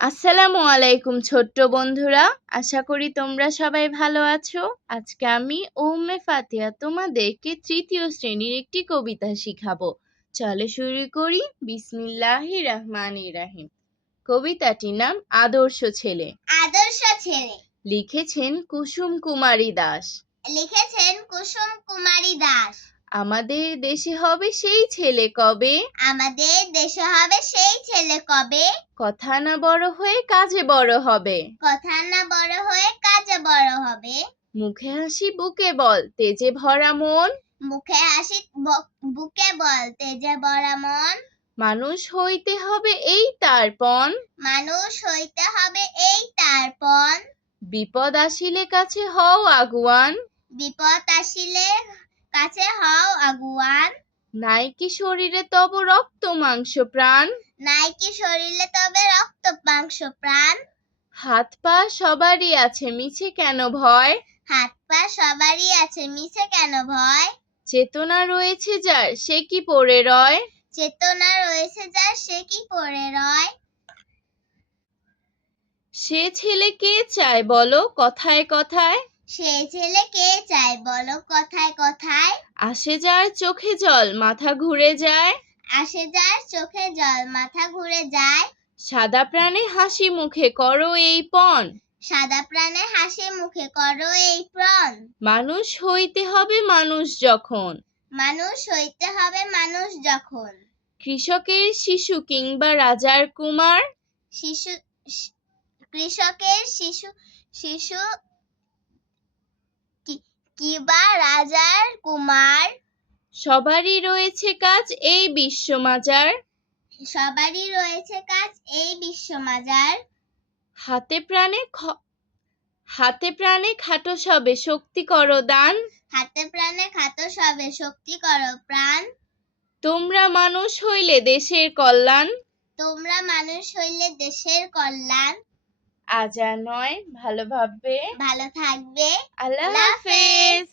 আসসালামু আলাইকুম ছোট্ট বন্ধুরা, আশা করি তোমরা সবাই ভালো আছো। আজকে আমি উম্মে ফাতিহা তোমাদেরকে তৃতীয় শ্রেণীর একটি কবিতা শিখাবো। চলো শুরু করি। বিসমিল্লাহির রহমানির রহিম। কবিতাটির নাম আদর্শ ছেলে। আদর্শ ছেলে লিখেছেন কুসুম কুমারী দাস। আমাদের দেশে হবে সেই ছেলে কবে, আমাদের দেশে হবে সেই ছেলে কবে, কথা না বড় হয়ে কাজে বড় হবে, কথা না বড় হয়ে কাজে বড় হবে, মুখে হাসি বুকে বল তেজে ভরা মন, মুখে হাসি বুকে বল তেজে ভরা মন, মানুষ হইতে হবে এই তার পণ, মানুষ হইতে হবে এই তার পণ, বিপদ আসিলে কাছে হও আগুয়ান, বিপদ আসিলে কাছে হও আগুয়ান, নাই কি শরীরে তব রক্ত মাংস প্রাণ, নাই কি শরীরে তবে রক্ত মাংস প্রাণ, হাত পা সবারই আছে মিছে কেন ভয়, হাত পা সবারই আছে মিছে কেন ভয়, চেতনা রয়েছে যার সে কি পড়ে রয়, চেতনা রয়েছে যার সে কি পড়ে রয়, সে ছেলে কে চায় বলো কথায় কথায়, সে ছেলে কে চায় বলো কথায় কথায়, আসে যার চোখে জল মাথা ঘুরে যায়, আসে যার চোখে জল মাথা ঘুরে যায়, সাদা প্রাণে হাসি মুখে করো এই পণ, সাদা প্রাণে হাসি মুখে করো এই প্রণ, মানুষ হইতে হবে মানুষ যখন, মানুষ হইতে হবে মানুষ যখন, কৃষকের শিশু কিংবা রাজার কুমার, শিশু কৃষকের শিশু শিশু কিবা রাজার কুমার, সবারই রয়েছে কাজ এই বিশ্বমাজার, সবারই রয়েছে কাজ এই বিশ্বমাজার, হাতে প্রাণে খাটো সবে শক্তি করো দান, হাতে প্রাণে খাটো সবে শক্তি করো প্রাণ, তোমরা মানুষ হইলে দেশের কল্যাণ, তোমরা মানুষ হইলে দেশের কল্যাণ, আজ আর নয়, ভালো ভাববে, ভালো থাকবে। আল্লাহ হাফেজ।